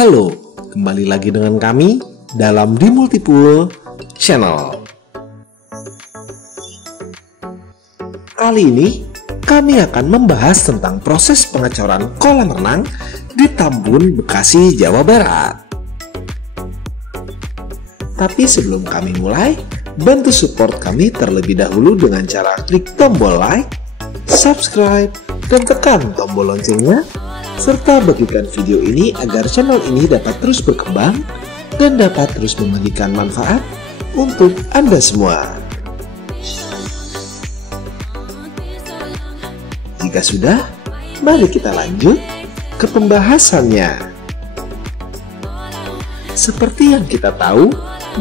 Halo, kembali lagi dengan kami dalam di Multipool Channel. Kali ini kami akan membahas tentang proses pengecoran kolam renang di Tambun, Bekasi, Jawa Barat. Tapi sebelum kami mulai, bantu support kami terlebih dahulu dengan cara klik tombol like, subscribe, dan tekan tombol loncengnya, serta bagikan video ini agar channel ini dapat terus berkembang dan dapat terus membagikan manfaat untuk Anda semua. Jika sudah, mari kita lanjut ke pembahasannya. Seperti yang kita tahu,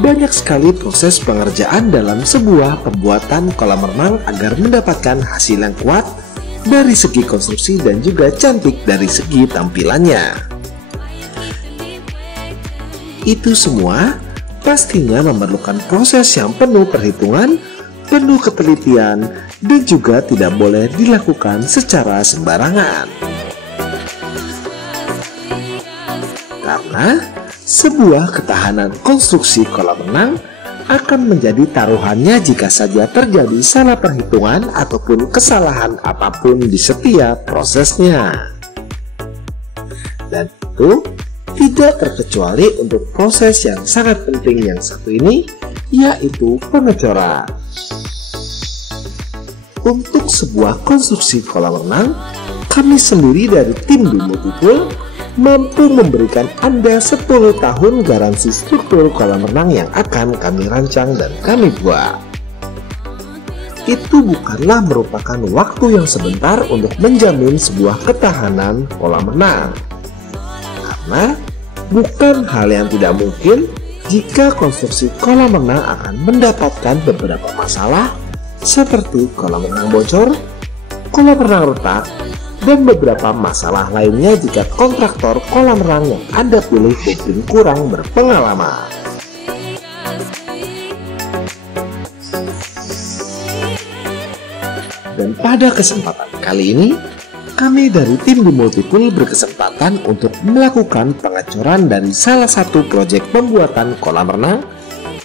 banyak sekali proses pengerjaan dalam sebuah pembuatan kolam renang agar mendapatkan hasil yang kuat dari segi konstruksi dan juga cantik dari segi tampilannya. Itu semua pastinya memerlukan proses yang penuh perhitungan, penuh ketelitian, dan juga tidak boleh dilakukan secara sembarangan. Karena sebuah ketahanan konstruksi kolam renang akan menjadi taruhannya jika saja terjadi salah perhitungan ataupun kesalahan apapun di setiap prosesnya. Dan itu tidak terkecuali untuk proses yang sangat penting yang satu ini, yaitu pengecoran. Untuk sebuah konstruksi kolam renang, kami sendiri dari tim di Multipool mampu memberikan Anda 10 tahun garansi struktur kolam renang yang akan kami rancang dan kami buat. Itu bukanlah merupakan waktu yang sebentar untuk menjamin sebuah ketahanan kolam renang. Karena bukan hal yang tidak mungkin jika konstruksi kolam renang akan mendapatkan beberapa masalah seperti kolam renang bocor, kolam renang retak, dan beberapa masalah lainnya jika kontraktor kolam renang yang Anda pilih mungkin kurang berpengalaman. Dan pada kesempatan kali ini, kami dari tim di Multipool berkesempatan untuk melakukan pengecoran dari salah satu proyek pembuatan kolam renang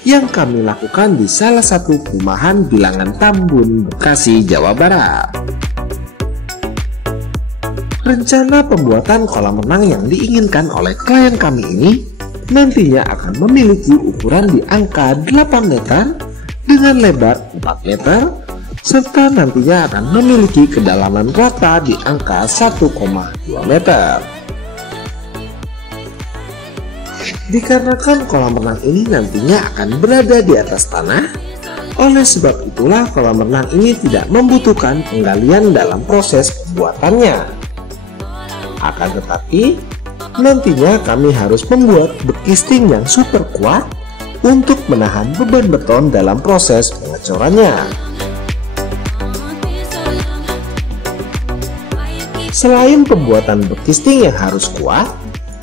yang kami lakukan di salah satu perumahan bilangan Tambun, Bekasi, Jawa Barat. Rencana pembuatan kolam renang yang diinginkan oleh klien kami ini nantinya akan memiliki ukuran di angka 8 meter dengan lebar 4 meter serta nantinya akan memiliki kedalaman rata di angka 1,2 meter. Dikarenakan kolam renang ini nantinya akan berada di atas tanah, oleh sebab itulah kolam renang ini tidak membutuhkan penggalian dalam proses pembuatannya. Akan tetapi, nantinya kami harus membuat bekisting yang super kuat untuk menahan beban beton dalam proses pengecorannya. Selain pembuatan bekisting yang harus kuat,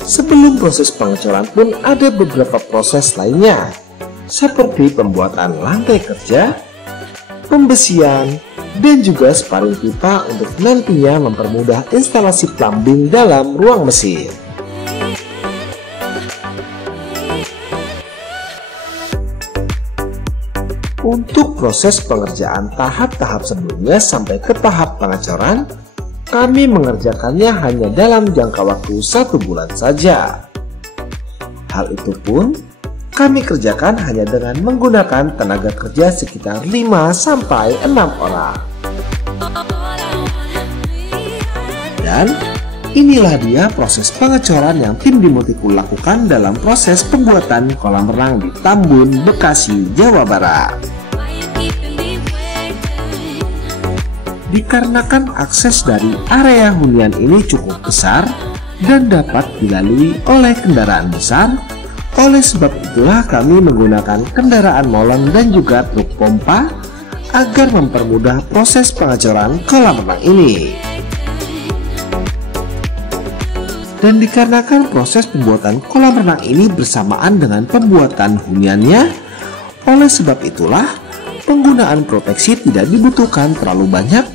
sebelum proses pengecoran pun ada beberapa proses lainnya, seperti pembuatan lantai kerja, pembesian, dan juga sparing pipa untuk nantinya mempermudah instalasi plumbing dalam ruang mesin. Untuk proses pengerjaan tahap-tahap sebelumnya sampai ke tahap pengecoran, kami mengerjakannya hanya dalam jangka waktu 1 bulan saja. Hal itu pun kami kerjakan hanya dengan menggunakan tenaga kerja sekitar 5-6 orang. Dan inilah dia proses pengecoran yang tim di Multipool lakukan dalam proses pembuatan kolam renang di Tambun, Bekasi, Jawa Barat. Dikarenakan akses dari area hunian ini cukup besar dan dapat dilalui oleh kendaraan besar, oleh sebab itulah kami menggunakan kendaraan molen dan juga truk pompa agar mempermudah proses pengecoran kolam renang ini. Dan dikarenakan proses pembuatan kolam renang ini bersamaan dengan pembuatan huniannya, oleh sebab itulah penggunaan proteksi tidak dibutuhkan terlalu banyak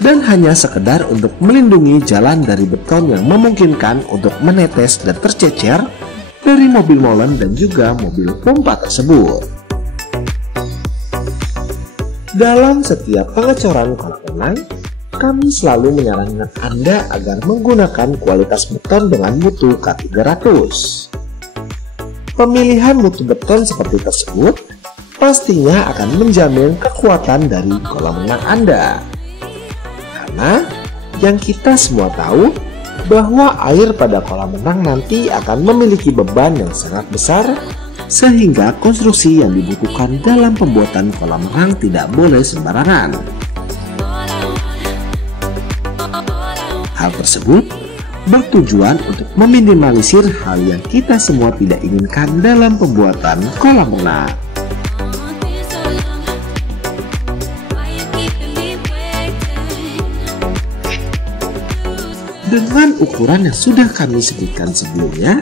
dan hanya sekedar untuk melindungi jalan dari beton yang memungkinkan untuk menetes dan tercecer dari mobil molen dan juga mobil pompa tersebut. Dalam setiap pengecoran kolam renang, kami selalu menyarankan Anda agar menggunakan kualitas beton dengan mutu K300. Pemilihan mutu beton seperti tersebut pastinya akan menjamin kekuatan dari kolam renang Anda. Karena yang kita semua tahu bahwa air pada kolam renang nanti akan memiliki beban yang sangat besar, sehingga konstruksi yang dibutuhkan dalam pembuatan kolam renang tidak boleh sembarangan. Hal tersebut bertujuan untuk meminimalisir hal yang kita semua tidak inginkan dalam pembuatan kolam renang. Dengan ukuran yang sudah kami sebutkan sebelumnya,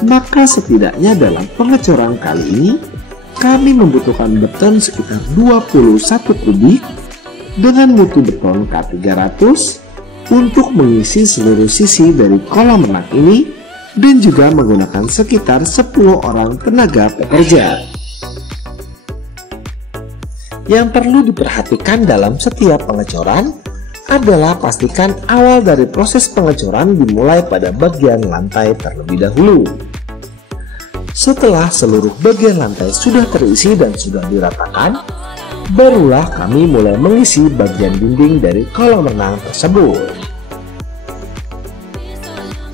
maka setidaknya dalam pengecoran kali ini, kami membutuhkan beton sekitar 21 kubik dengan mutu beton K300 untuk mengisi seluruh sisi dari kolam renang ini dan juga menggunakan sekitar 10 orang tenaga pekerja. Yang perlu diperhatikan dalam setiap pengecoran adalah pastikan awal dari proses pengecoran dimulai pada bagian lantai terlebih dahulu. Setelah seluruh bagian lantai sudah terisi dan sudah diratakan, barulah kami mulai mengisi bagian dinding dari kolam renang tersebut.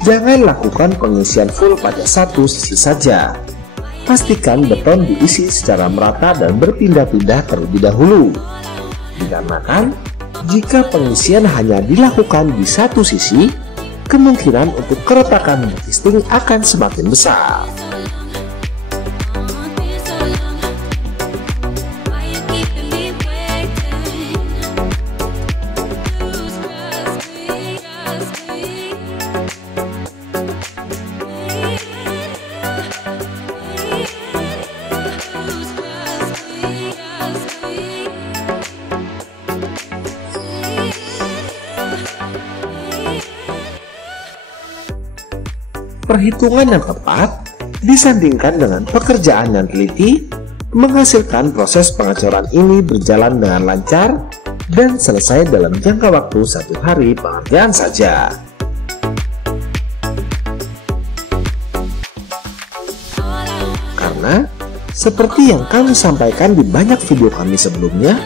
Jangan lakukan pengisian full pada satu sisi saja. Pastikan beton diisi secara merata dan berpindah-pindah terlebih dahulu. Dikarenakan jika pengisian hanya dilakukan di satu sisi, kemungkinan untuk keretakan casing akan semakin besar. Perhitungan yang tepat disandingkan dengan pekerjaan yang teliti menghasilkan proses pengecoran ini berjalan dengan lancar dan selesai dalam jangka waktu 1 hari pengerjaan saja. Karena seperti yang kami sampaikan di banyak video kami sebelumnya,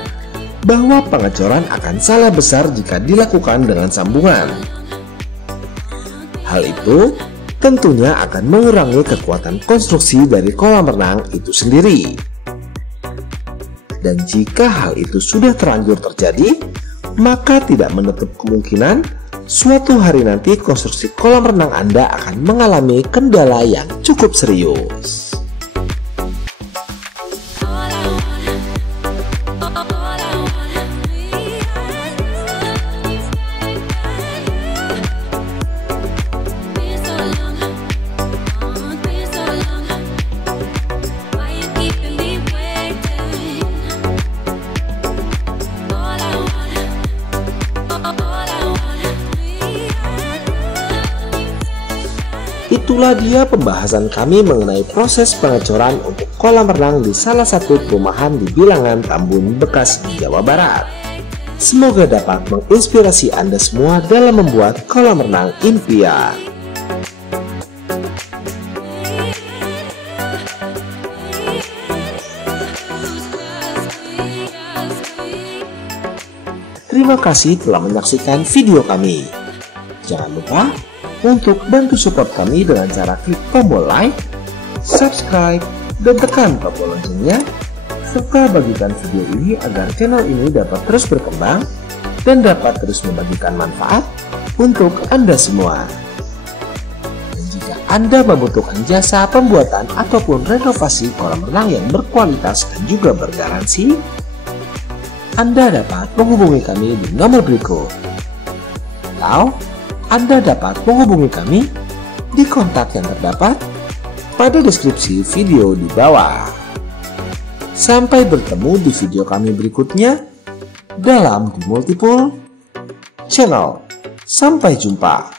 bahwa pengecoran akan salah besar jika dilakukan dengan sambungan. Hal itu tentunya akan mengurangi kekuatan konstruksi dari kolam renang itu sendiri. Dan jika hal itu sudah terlanjur terjadi, maka tidak menutup kemungkinan suatu hari nanti konstruksi kolam renang Anda akan mengalami kendala yang cukup serius. Itulah dia pembahasan kami mengenai proses pengecoran untuk kolam renang di salah satu perumahan di Bilangan, Tambun, Bekasi, Jawa Barat. Semoga dapat menginspirasi Anda semua dalam membuat kolam renang impian. Terima kasih telah menyaksikan video kami. Jangan lupa untuk bantu support kami dengan cara klik tombol like, subscribe, dan tekan tombol loncengnya, serta bagikan video ini agar channel ini dapat terus berkembang dan dapat terus membagikan manfaat untuk Anda semua. Dan jika Anda membutuhkan jasa pembuatan ataupun renovasi kolam renang yang berkualitas dan juga bergaransi, Anda dapat menghubungi kami di nomor berikut. Atau Anda dapat menghubungi kami di kontak yang terdapat pada deskripsi video di bawah. Sampai bertemu di video kami berikutnya dalam The Multipool Channel. Sampai jumpa.